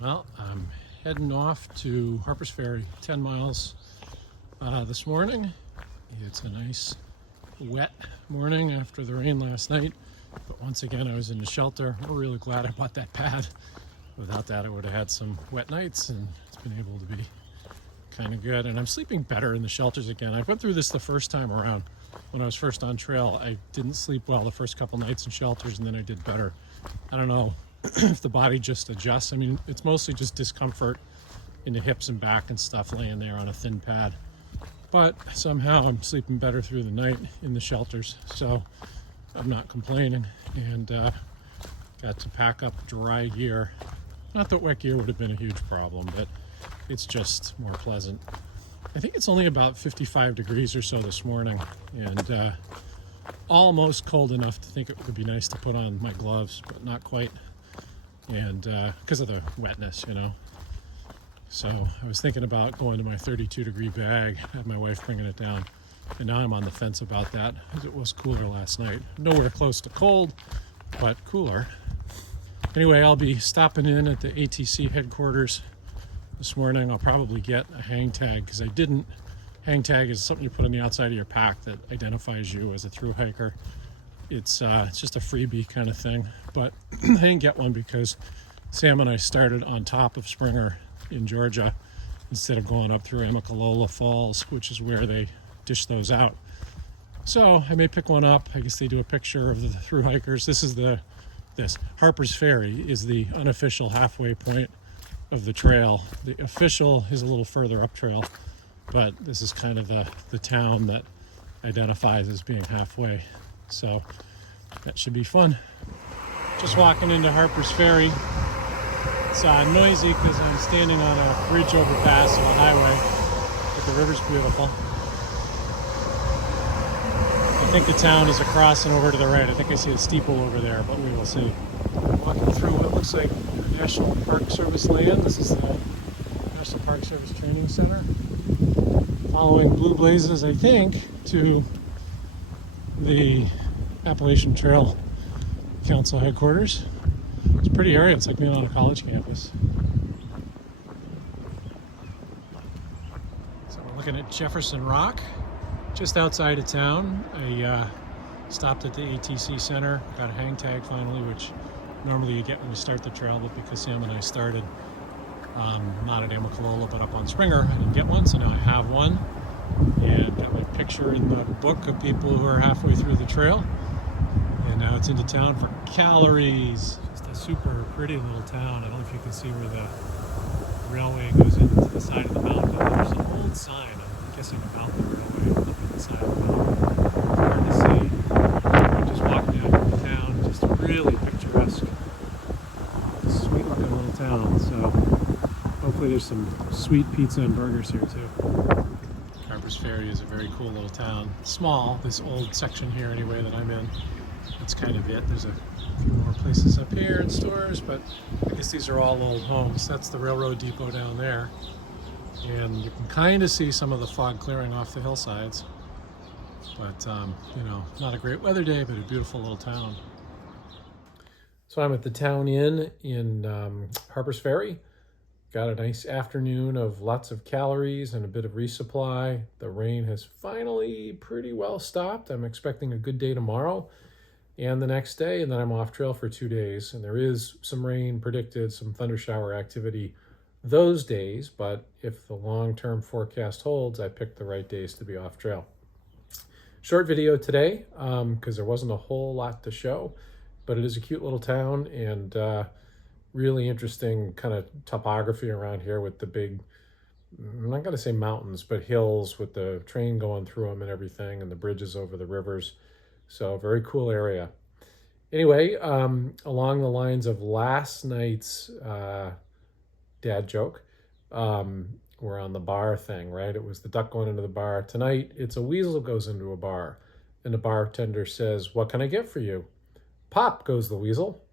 Well, I'm heading off to Harper's Ferry, 10 miles this morning. It's a nice wet morning after the rain last night, but once again I was in the shelter. I'm really glad I bought that pad. Without that I would have had some wet nights, and it's been able to be kind of good, and I'm sleeping better in the shelters again. I went through this the first time around when I was first on trail. I didn't sleep well the first couple nights in shelters, and then I did better. I don't know if the body just adjusts. I mean, it's mostly just discomfort in the hips and back and stuff laying there on a thin pad, but somehow I'm sleeping better through the night in the shelters, so I'm not complaining. And got to pack up dry gear. Not that wet gear would have been a huge problem, but it's just more pleasant. I think it's only about 55 degrees or so this morning, and almost cold enough to think it would be nice to put on my gloves, but not quite, and because of the wetness, you know. So I was thinking about going to my 32-degree bag, had my wife bringing it down, and now I'm on the fence about that, because it was cooler last night. Nowhere close to cold, but cooler. Anyway, I'll be stopping in at the ATC headquarters this morning. I'll probably get a hang tag, because I didn't. Hang tag is something you put on the outside of your pack that identifies you as a thru hiker. It's just a freebie kind of thing, but I didn't get one because Sam and I started on top of Springer in Georgia instead of going up through Amicalola Falls, which is where they dish those out. So I may pick one up. I guess they do a picture of the thru hikers. This Harper's Ferry is the unofficial halfway point of the trail. The official is a little further up trail, but this is kind of the town that identifies as being halfway. So that should be fun. Just walking into Harper's Ferry. It's noisy because I'm standing on a bridge overpass on a highway, but the river's beautiful. I think the town is across and over to the right. I think I see a steeple over there, but we will see. Walking through what looks like National Park Service land. This is the National Park Service Training Center. Following Blue Blazes, I think, to the Appalachian Trail Council headquarters. It's a pretty area. It's like being on a college campus. So we're looking at Jefferson Rock, just outside of town. I stopped at the ATC Center, got a hang tag finally, which normally you get when you start the trail, but because Sam and I started not at Amicalola but up on Springer, I didn't get one, so now I have one, and got my picture in the book of people who are halfway through the trail. And now it's into town for calories. Just a super pretty little town. I don't know if you can see where the railway goes into the side of the mountain. There's an old sign, I'm guessing, about the railway up at the side of the mountain. Hard to see. Just walking down into the town, just really picturesque. Sweet looking little town. So hopefully there's some sweet pizza and burgers here too. Harper's Ferry is a very cool little town. Small, this old section here anyway that I'm in. That's kind of it. There's a few more places up here and stores, but I guess these are all old homes. That's the railroad depot down there. And you can kind of see some of the fog clearing off the hillsides. But, you know, not a great weather day, but a beautiful little town. So I'm at the Town Inn in Harper's Ferry. Got a nice afternoon of lots of calories and a bit of resupply. The rain has finally pretty well stopped. I'm expecting a good day tomorrow and the next day, and then I'm off trail for 2 days. And there is some rain predicted, some thunder shower activity those days, but if the long-term forecast holds, I picked the right days to be off trail. Short video today, because there wasn't a whole lot to show, but it is a cute little town, and really interesting kind of topography around here with the big, I'm not going to say mountains, but hills with the train going through them and everything, and the bridges over the rivers. So very cool area. Anyway, along the lines of last night's dad joke, we're on the bar thing, right? It was the duck going into the bar. Tonight, it's a weasel goes into a bar, and the bartender says, "What can I get for you?" "Pop," goes the weasel.